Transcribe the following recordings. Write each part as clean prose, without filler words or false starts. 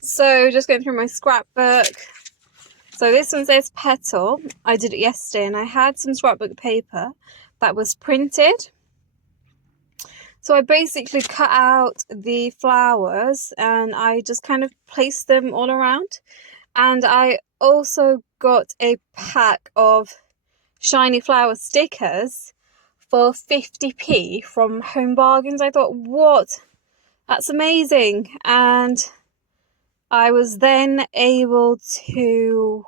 So just going through my scrapbook. So this one says petal. I did it yesterday and I had some scrapbook paper that was printed. So I basically cut out the flowers and I just kind of placed them all around. And I also got a pack of shiny flower stickers for 50p from Home Bargains. I thought, what? That's amazing. And I was then able to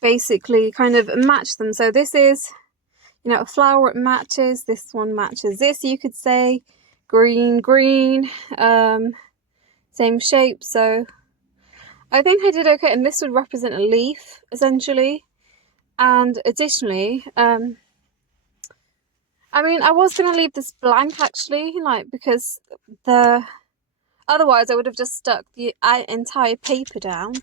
basically kind of match them. So this is, a flower matches. This one matches this, you could say. Green, same shape. So I think I did okay. And this would represent a leaf, essentially. And additionally, I was going to leave this blank, actually, because otherwise I would have just stuck the entire paper down.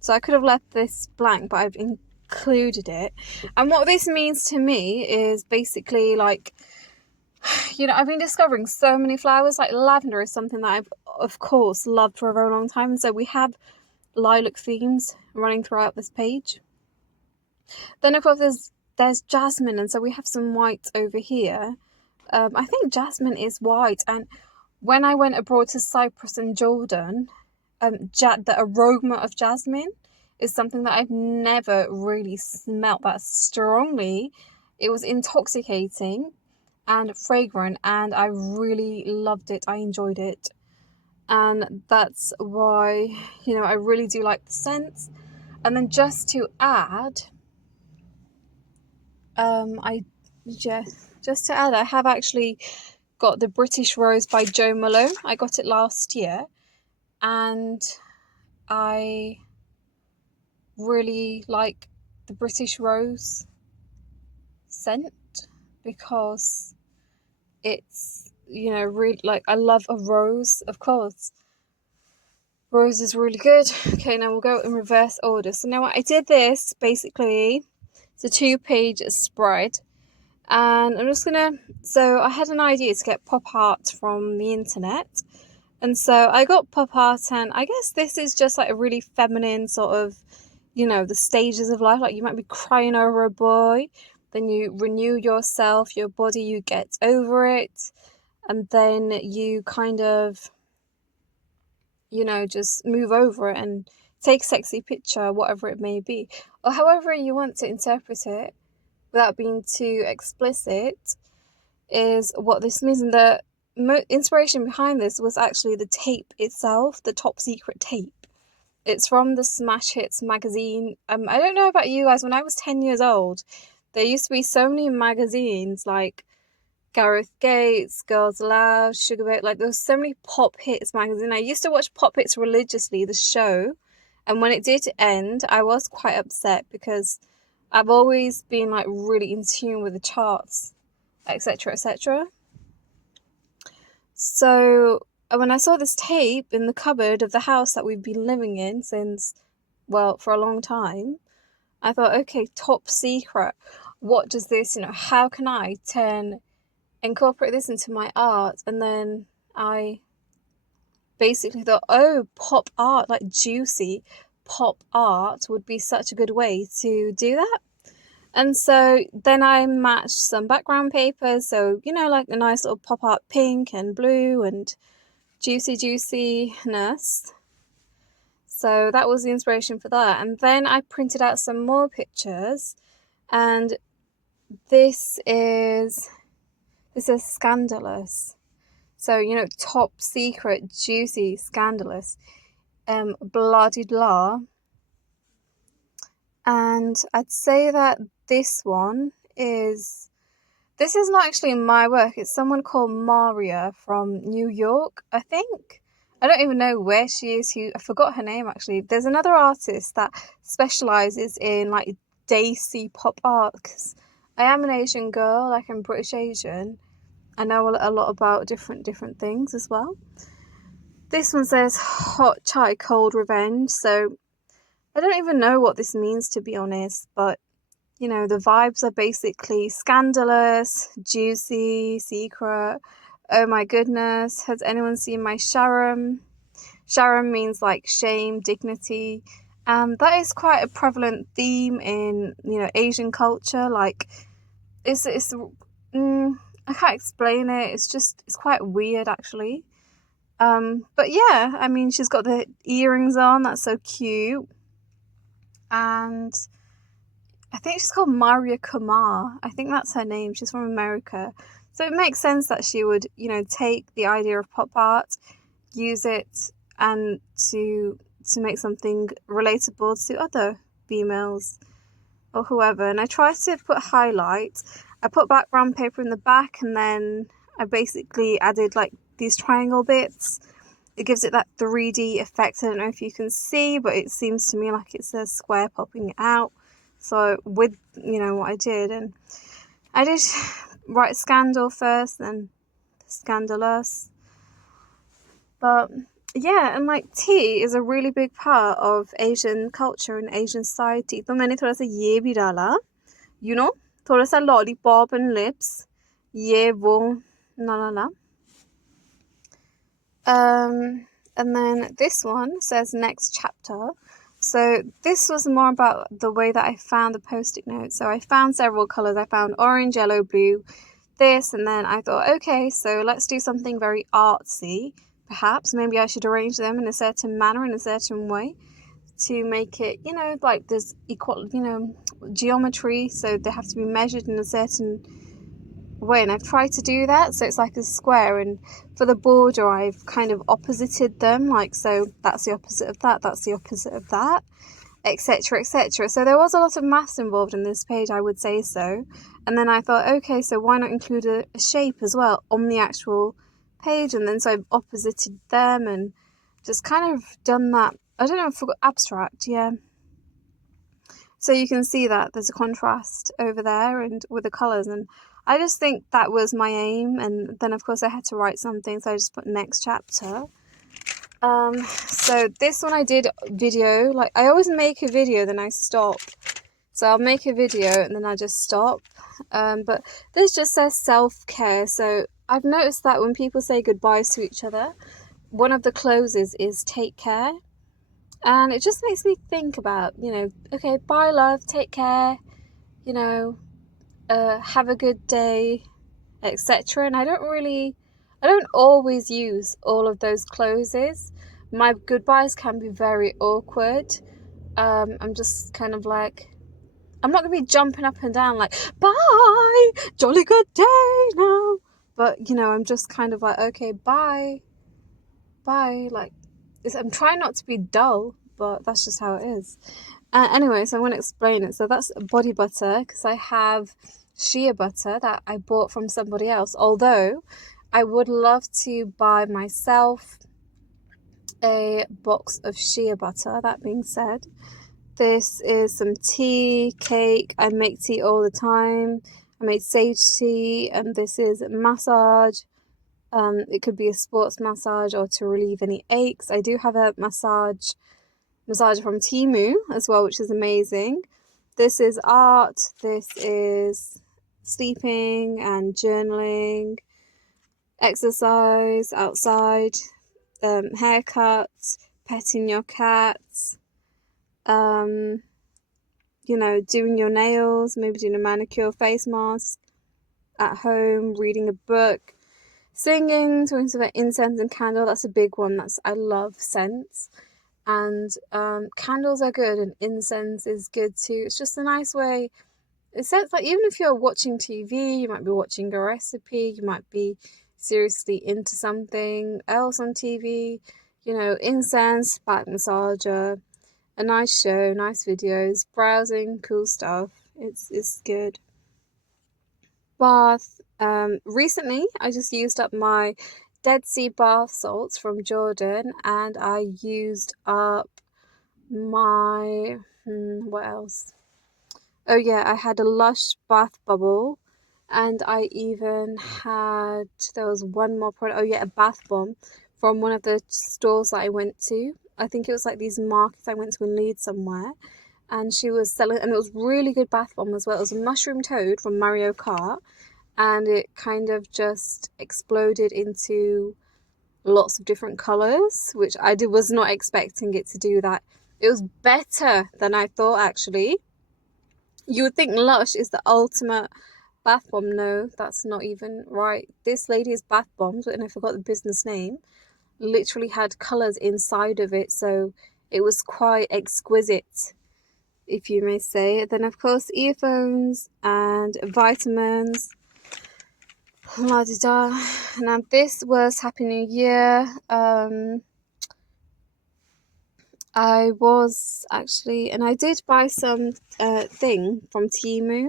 So I could have left this blank, but I've included it. And what this means to me is basically I've been discovering so many flowers. Like lavender is something that I've, of course, loved for a very long time. And so we have lilac themes running throughout this page. Then, of course, there's jasmine. And so we have some white over here. I think jasmine is white. And when I went abroad to Cyprus and Jordan, the aroma of jasmine is something that I've never really smelt that strongly. It was intoxicating and fragrant, and I really loved it. I enjoyed it, and that's why I really do like the scent. And then just to add, I have actually got the British Rose by Jo Malone. I got it last year, and I really like the British Rose scent because it's, really, I love a rose, of course. Rose is really good. Okay, now we'll go in reverse order. So now I did this, basically, it's a 2-page spread. And I'm just gonna, so I had an idea to get pop art from the internet. And so I got pop art, and I guess this is just like a really feminine sort of, the stages of life. Like you might be crying over a boy, then you renew yourself, your body, you get over it, and then you kind of, just move over it and take a sexy picture, whatever it may be, or however you want to interpret it without being too explicit, is what this means. And the inspiration behind this was actually the tape itself, the Top Secret tape. It's from the Smash Hits magazine. I don't know about you guys, when I was 10 years old, there used to be so many magazines like Gareth Gates, Girls Aloud, Sugar Bear, there was so many Pop Hits magazine. I used to watch Pop Hits religiously, the show, and when it did end, I was quite upset because I've always been really in tune with the charts, etc., etc. So when I saw this tape in the cupboard of the house that we've been living in since, for a long time, I thought, okay, Top Secret. What does this, how can I incorporate this into my art? And then I basically thought, oh, pop art, like juicy pop art would be such a good way to do that. And so then I matched some background papers, so like a nice little pop art pink and blue and juiciness. So that was the inspiration for that. And then I printed out some more pictures, and this is scandalous. So top secret, juicy, scandalous, blah de blah. And I'd say that this is not actually my work. It's someone called Maria from New York, I think. I don't even know where she is. I forgot her name, actually. There's another artist that specializes in Daisy pop art, because I am an Asian girl, I'm British Asian. I know a lot about different things as well. This one says hot chai cold revenge. So I don't even know what this means, to be honest, but the vibes are basically scandalous, juicy, secret, Oh my goodness, has anyone seen my Sharam? Sharam means like shame, dignity. That is quite a prevalent theme in, Asian culture. Like, I can't explain it. It's quite weird actually. But yeah, I mean, she's got the earrings on. That's so cute. And I think she's called Maria Kumar. I think that's her name. She's from America. So it makes sense that she would, take the idea of pop art, use it, and to make something relatable to other females or whoever. And I tried to put highlights. I put background paper in the back, and then I basically added like these triangle bits. It gives it that 3D effect. I don't know if you can see, but it seems to me like it's a square popping out. So with, what I did, and I did write scandal first, then scandalous. But yeah, and like tea is a really big part of Asian culture and Asian society. तो मैंने थोड़ा सा ये भी डाला, थोड़ा सा lollipop and lips, ये वो la la la. And then this one says next chapter. So this was more about the way that I found the post-it notes. So I found several colours. I found orange, yellow, blue, this, and then I thought, okay, so let's do something very artsy. Perhaps maybe I should arrange them in a certain manner, in a certain way, to make it, like there's equal, geometry. So they have to be measured in a certain way, and I've tried to do that so it's like a square, and for the border I've kind of opposited them, like, so that's the opposite of that, that's the opposite of that, etc, etc. So there was a lot of maths involved in this page, I would say so. And then I thought, okay, so why not include a shape as well on the actual page? And then so I've opposited them and just kind of done that, I don't know, for abstract, yeah. So you can see that there's a contrast over there and with the colours, and I just think that was my aim. And then of course I had to write something, so I just put next chapter. So this one I did video, like I always make a video then I stop. So I'll make a video and then I just stop. But this just says self-care. So I've noticed that when people say goodbyes to each other, one of the closes is take care. And it just makes me think about, okay, bye love, take care, have a good day, etc. And I don't always use all of those closes. My goodbyes can be very awkward. I'm just kind of like, I'm not going to be jumping up and down like, bye, jolly good day now. But, I'm just kind of like, okay, bye. Like, I'm trying not to be dull, but that's just how it is. Anyway, so I'm going to explain it. So that's body butter, because I have shea butter that I bought from somebody else. Although I would love to buy myself a box of shea butter. That being said, this is some tea, cake. I make tea all the time. I made sage tea, and this is massage. It could be a sports massage or to relieve any aches. I do have a massager from Temu as well, which is amazing. This is art. This is sleeping and journaling, exercise outside, haircuts, petting your cats, doing your nails, maybe doing a manicure, face mask, at home, reading a book, singing, talking about incense and candle. That's a big one. I love scents, and candles are good, and incense is good too. It's just a nice way. It says like even if you're watching TV, you might be watching a recipe, you might be seriously into something else on TV. Incense, back massager, a nice show, nice videos, browsing, cool stuff. It's good. Bath. Recently I just used up my Dead Sea bath salts from Jordan, and I used up my what else? Oh yeah, I had a Lush bath bubble, and I even had, there was one more product. Oh yeah, a bath bomb from one of the stores that I went to. I think it was like these markets I went to in Leeds somewhere, and she was selling, and it was really good bath bomb as well. It was a mushroom toad from Mario Kart, and it kind of just exploded into lots of different colors, which was not expecting it to do that. It was better than I thought, actually. You would think Lush is the ultimate bath bomb. No, that's not even right. This lady's bath bombs, and I forgot the business name, literally had colors inside of it, so it was quite exquisite, if you may say. Then of course earphones and vitamins, la di da. Now this was Happy New Year. I was actually, and I did buy some thing from Temu.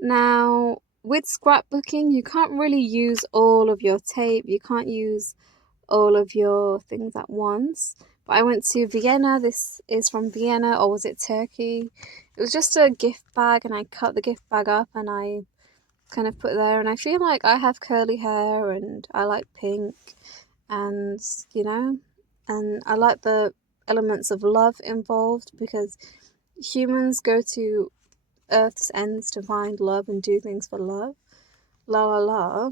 Now with scrapbooking, you can't really use all of your tape, you can't use all of your things at once. But I went to Vienna. This is from Vienna, or was it Turkey? It was just a gift bag, and I cut the gift bag up and I kind of put it there. And I feel like I have curly hair and I like pink, and you know, and I like the elements of love involved, because humans go to Earth's ends to find love and do things for love. La la la.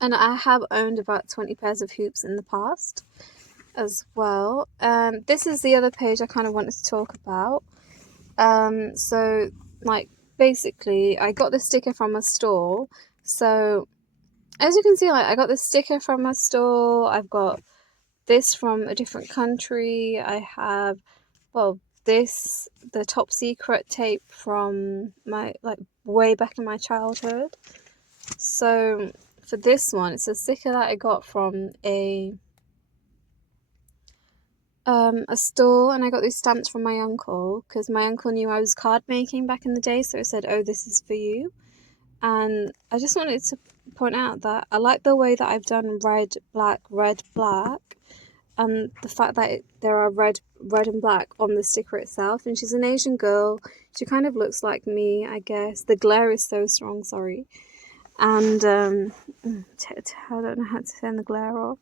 And I have owned about 20 pairs of hoops in the past as well. This is the other page I kind of wanted to talk about. So like basically I got this sticker from a store. So as you can see, like I got this sticker from a store, I've got this from a different country, I have, well, this, the Top Secret tape from my, like, way back in my childhood. So for this one, it's a sticker that I got from a store, and I got these stamps from my uncle, because my uncle knew I was card making back in the day, so it said, oh, this is for you. And I just wanted to point out that I like the way that I've done red, black, and the fact that there are red and black on the sticker itself. And she's an Asian girl, she kind of looks like me, I guess. The glare is so strong, sorry. And I don't know how to turn the glare off.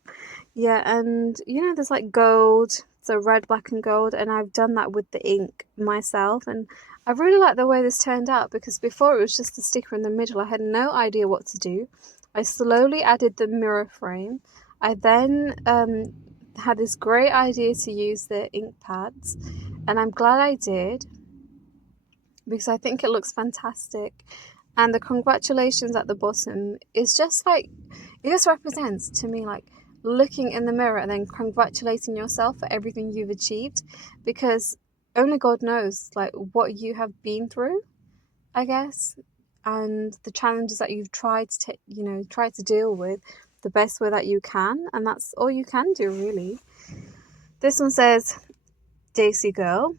Yeah, and you know, there's like gold, so red, black and gold, and I've done that with the ink myself, and I really like the way this turned out, because before it was just a sticker in the middle. I had no idea what to do. I slowly added the mirror frame. I then had this great idea to use the ink pads, and I'm glad I did, because I think it looks fantastic. And the congratulations at the bottom is just like, it just represents to me like looking in the mirror and then congratulating yourself for everything you've achieved, because only God knows like what you have been through, I guess, and the challenges that you've tried to deal with the best way that you can, and that's all you can do, really. This one says Daisy Girl,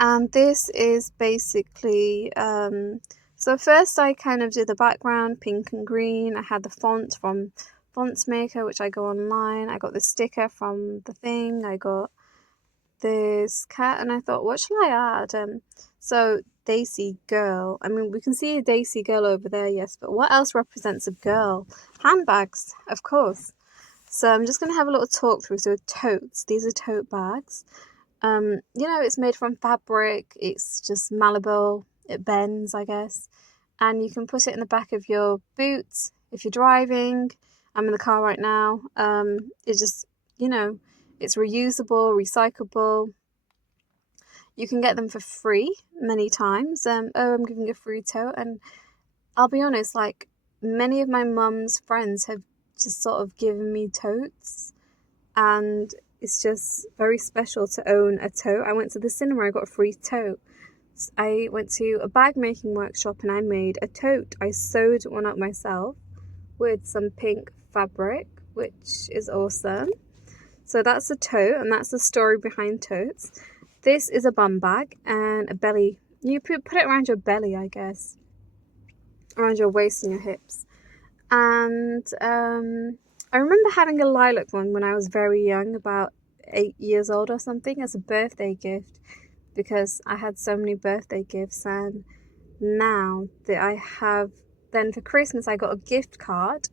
and this is basically so first I kind of did the background pink and green. I had the font from Fonts Maker, which I go online. I got the sticker from the thing. I got this cat, and I thought, what shall I add? So Daisy Girl. I mean, we can see a Daisy Girl over there, yes, but what else represents a girl? Handbags, of course. So I'm just going to have a little talk through. So totes, these are tote bags. You know, it's made from fabric, it's just malleable, it bends, I guess, and you can put it in the back of your boots if you're driving. I'm in the car right now. It's just, you know, it's reusable, recyclable. You can get them for free many times. Oh, I'm giving a free tote, and I'll be honest, like many of my mum's friends have just sort of given me totes, and it's just very special to own a tote. I went to the cinema, I got a free tote. I went to a bag making workshop and I made a tote. I sewed one up myself with some pink fabric, which is awesome. So that's a tote, and that's the story behind totes. This is a bum bag and a belly. You put it around your belly, I guess, around your waist and your hips. And I remember having a lilac one when I was very young, about 8 years old or something, as a birthday gift, because I had so many birthday gifts. And now that I have, then for Christmas I got a gift card,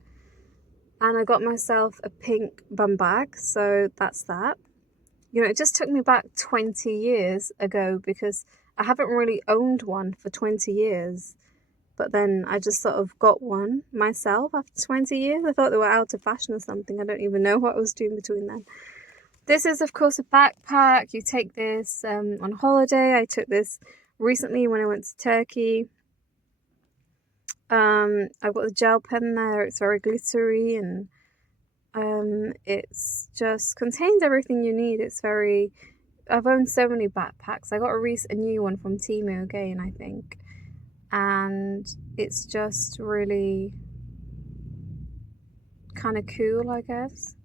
and I got myself a pink bum bag, so that's that. You know, it just took me back 20 years ago, because I haven't really owned one for 20 years. but then I just sort of got one myself after 20 years. I thought they were out of fashion or something. I don't even know what I was doing between then. This is, of course, a backpack. You take this on holiday. I took this recently when I went to Turkey. I've got the gel pen there. It's very glittery, and it's just contains everything you need. It's very... I've owned so many backpacks. I got a new one from Temu again, I think. And it's just really kind of cool, I guess.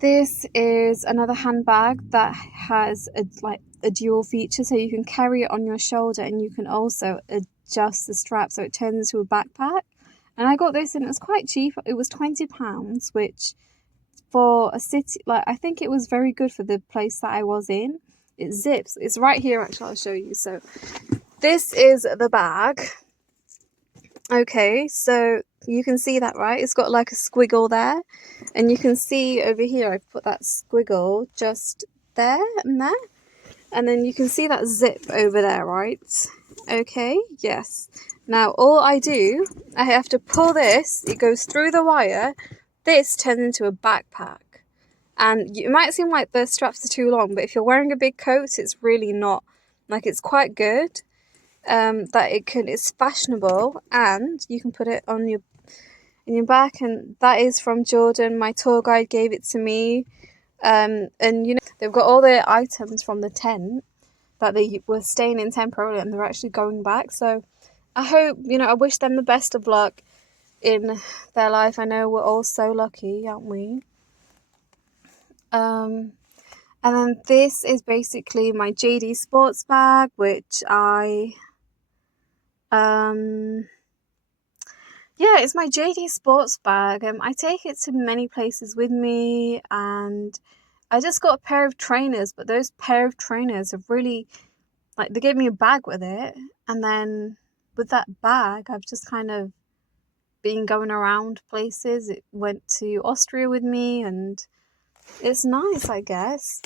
This is another handbag that has a dual feature, so you can carry it on your shoulder and you can also adjust the strap so it turns into a backpack. And I got this and it was quite cheap. It was £20, which for a city, I think it was very good for the place that I was in. It zips. It's right here, actually. I'll show you. So this is the bag. Okay, so you can see that, right? It's got like a squiggle there, and you can see over here I've put that squiggle just there and there, and then you can see that zip over there, right? Okay, yes. Now all I do, I have to pull this, it goes through the wire, this turns into a backpack. And it might seem like the straps are too long, but if you're wearing a big coat, it's really not. Like, it's quite good. It's fashionable, and you can put it on in your back, and that is from Jordan. My tour guide gave it to me, and you know, they've got all their items from the tent that they were staying in temporarily, and they're actually going back. So I hope, you know, I wish them the best of luck in their life. I know we're all so lucky, aren't we? And then this is basically my JD sports bag, which yeah, it's my JD sports bag. I take it to many places with me, and I just got a pair of trainers, but those pair of trainers are really, like, they gave me a bag with it, and then with that bag, I've just kind of been going around places. It went to Austria with me, and it's nice, I guess.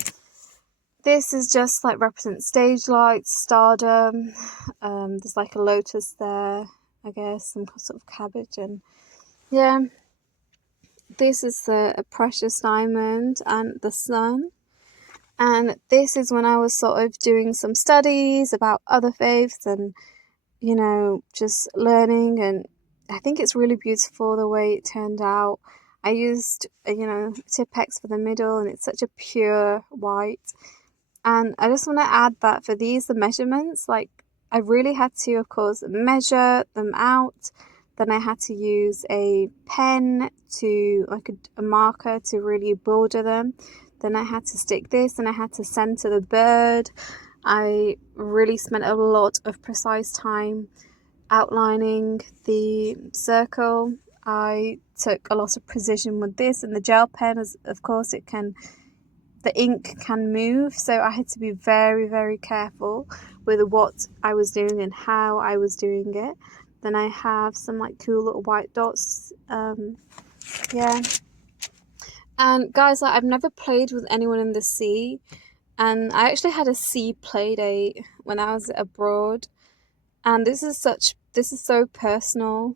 This is just like represents stage lights, stardom. There's like a lotus there, I guess, some sort of cabbage, and yeah. This is a precious diamond and the sun. And this is when I was sort of doing some studies about other faiths and, you know, just learning. And I think it's really beautiful the way it turned out. I used, you know, Tipex for the middle, and it's such a pure white. And I just want to add that for these, the measurements, like, I really had to, of course, measure them out. Then I had to use a pen to, like a marker to really border them. Then I had to stick this, and I had to center the bird. I really spent a lot of precise time outlining the circle. I took a lot of precision with this, and the gel pen, of course, the ink can move, so I had to be very, very careful with what I was doing and how I was doing it. Then I have some like cool little white dots, yeah. And guys, like, I've never played with anyone in the sea, and I actually had a sea play date when I was abroad, and this is so personal,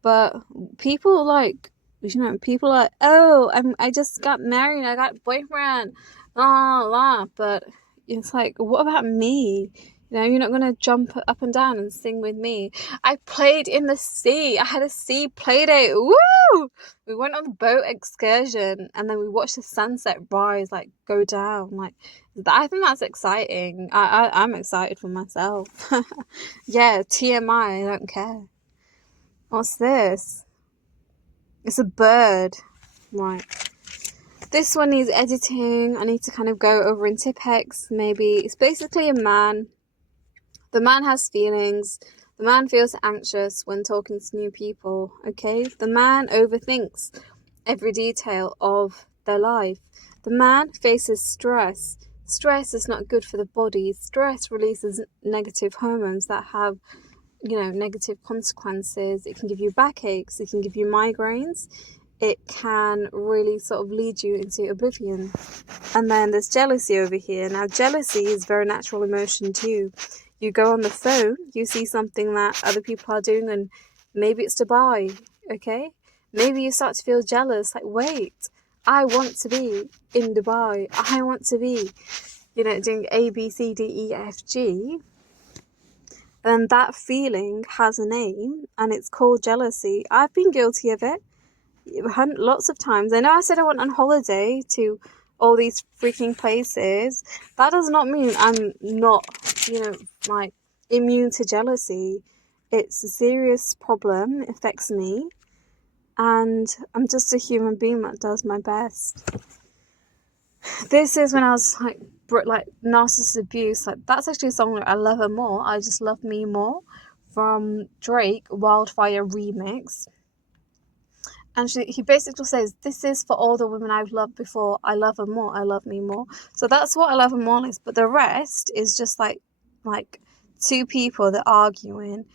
but people like, you know, people are like, oh, I just got married, I got a boyfriend, but it's like, what about me? You know, you're not gonna jump up and down and sing with me. I played in the sea. I had a sea play date. Woo! We went on the boat excursion, and then we watched the sunset rise, like, go down. Like, I think that's exciting. I'm excited for myself. Yeah, TMI, I don't care. What's this? It's a bird. Right. This one needs editing. I need to kind of go over in Tipex, maybe. It's basically a man. The man has feelings. The man feels anxious when talking to new people, okay? The man overthinks every detail of their life. The man faces stress. Stress is not good for the body. Stress releases negative hormones that have, you know, negative consequences. It can give you backaches, it can give you migraines, it can really sort of lead you into oblivion. And then there's jealousy over here. Now, jealousy is a very natural emotion too. You go on the phone, you see something that other people are doing, and maybe it's Dubai, okay? Maybe you start to feel jealous, like, wait, I want to be in Dubai. I want to be, doing A, B, C, D, E, F, G. Then that feeling has a name, and it's called jealousy. I've been guilty of it lots of times. I know I said I went on holiday to all these freaking places. That does not mean I'm not, like, immune to jealousy. It's a serious problem. It affects me. And I'm just a human being that does my best. This is when I was like narcissist abuse. Like, that's actually a song like I Love Her More. I Just Love Me More from Drake Wildfire remix. And he basically says, this is for all the women I've loved before. I love her more. I love me more. So that's what I Love Her More is. But the rest is just like two people that are arguing.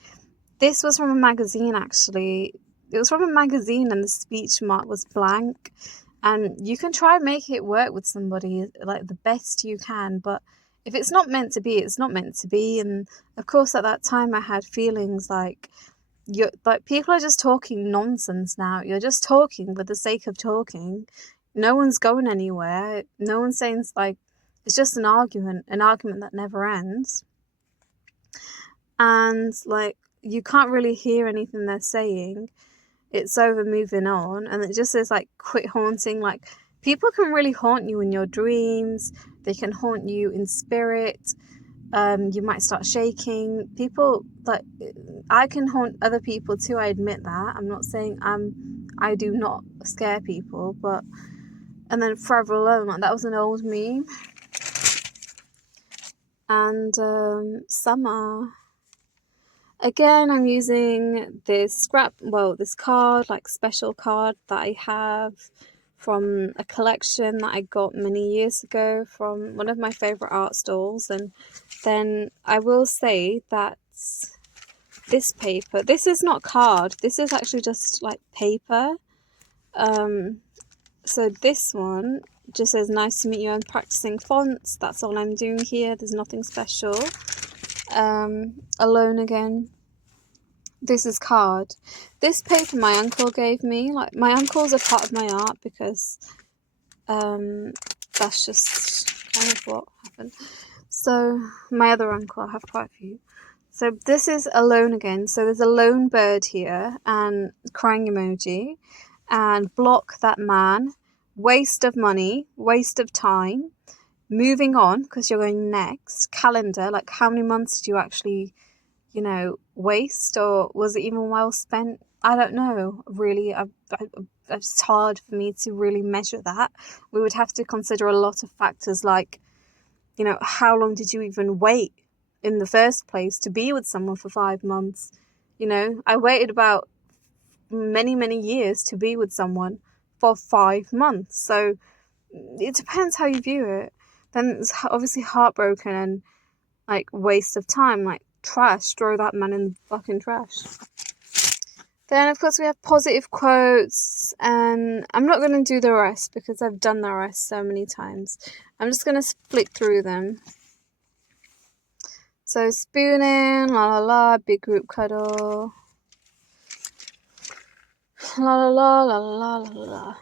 This was from a magazine, actually. It was from a magazine, and the speech mark was blank. And you can try and make it work with somebody like the best you can. But if it's not meant to be, it's not meant to be. And of course, at that time, I had feelings like, people are just talking nonsense now. You're just talking for the sake of talking. No one's going anywhere. No one's saying it's just an argument that never ends. And you can't really hear anything they're saying. It's over, moving on. And it just says quit haunting. People can really haunt you in your dreams. They can haunt you in spirit. You might start shaking. People, I can haunt other people too, I admit that. I'm not saying I do not scare people, but, and then Forever Alone, that was an old meme. And Summer. Again, I'm using this card, special card that I have from a collection that I got many years ago from one of my favourite art stalls. And then I will say that this paper, this is not card, this is actually just paper. So this one just says, nice to meet you, I'm practicing fonts. That's all I'm doing here. There's nothing special. Alone Again. This is card. This paper my uncle gave me. My uncles are part of my art because that's just kind of what happened. So my other uncle, I have quite a few. So this is Alone Again. So there's a lone bird here and crying emoji, and block that man, waste of money, waste of time, moving on because you're going next, calendar, how many months did you actually waste, or was it even well spent? I don't know, really. It's hard for me to really measure that. We would have to consider a lot of factors how long did you even wait in the first place to be with someone for 5 months? I waited about many years to be with someone for 5 months. So it depends how you view it. Then it's obviously heartbroken and waste of time, trash, throw that man in the fucking trash. Then of course we have positive quotes, and I'm not going to do the rest because I've done the rest so many times. I'm just going to flick through them. So spooning, la la la, big group cuddle, la la la la la la la.